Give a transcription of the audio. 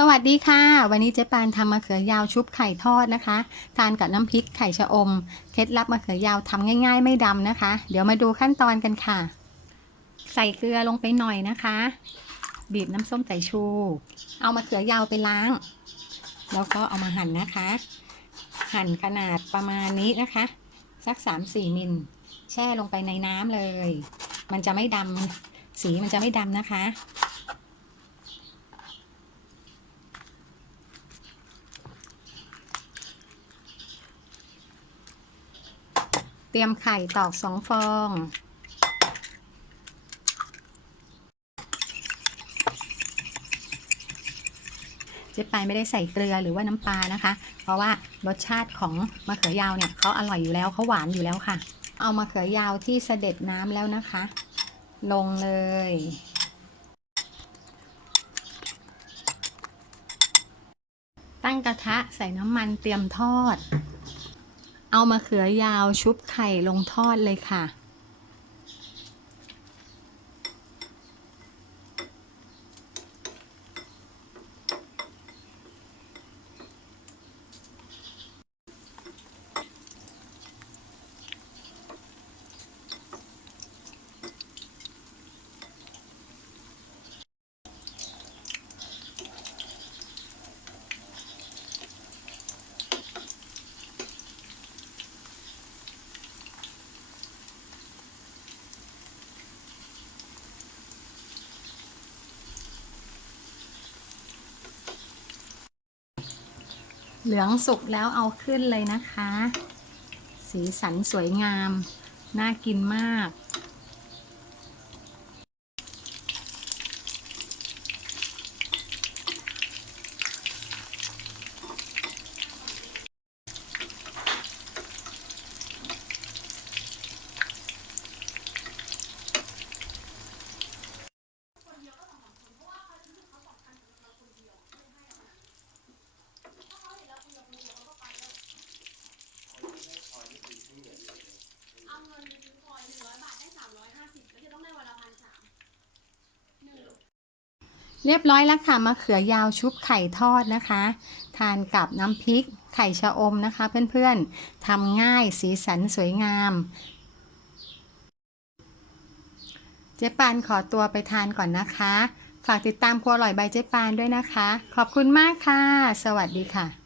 สวัสดีค่ะ วันนี้เจ๊ปานทำมะเขือยาวชุบไข่ทอดนะคะ ทานกับน้ำพริกไข่ชะอม เคล็ดลับมะเขือยาวทำง่าย ๆ ไม่ดำนะคะ เดี๋ยวมาดูขั้นตอนกันค่ะ ใส่เกลือลงไปหน่อยนะคะ บีบน้ำส้มสายชู เอามะเขือยาวไปล้าง แล้วก็เอามาหั่นนะคะ หั่นขนาดประมาณนี้นะคะ สัก 3-4มิลแช่ลงไปในน้ำเลย มันจะไม่ดำสีมันจะไม่ดำนะคะ ตรียมไข่ตอกสองฟอง เจ๊ปายไม่ได้ใส่เกลือหรือว่าน้ำปลานะคะ เพราะว่ารสชาติของมะเขือยาวเนี่ยเขาอร่อยอยู่แล้วเขาหวานอยู่แล้วค่ะ เอามะเขือยาวที่เสด็จน้ำแล้วนะคะ ลงเลย ตั้งกระทะใส่น้ำมันเตรียมทอด เอามะเขือยาวชุบไข่ลงทอดเลยค่ะ เหลืองสุกแล้วเอาขึ้นเลยนะคะ สีสันสวยงาม น่ากินมาก เอาเงินไปซื้อคอยหนึ่งร้อยบาทได้สามร้อยห้าสิบก็จะต้องได้วันละพันสามหนึ่ง เรียบร้อยแล้วค่ะมะเขือยาวชุบไข่ทอดนะคะ ทานกับน้ำพริกไข่ชะอมนะคะ เพื่อนๆทำง่ายสีสันสวยงาม เจ๊ปานขอตัวไปทานก่อนนะคะ ฝากติดตามครัวอร่อยใบเจ๊ปานด้วยนะคะ ขอบคุณมากค่ะ สวัสดีค่ะ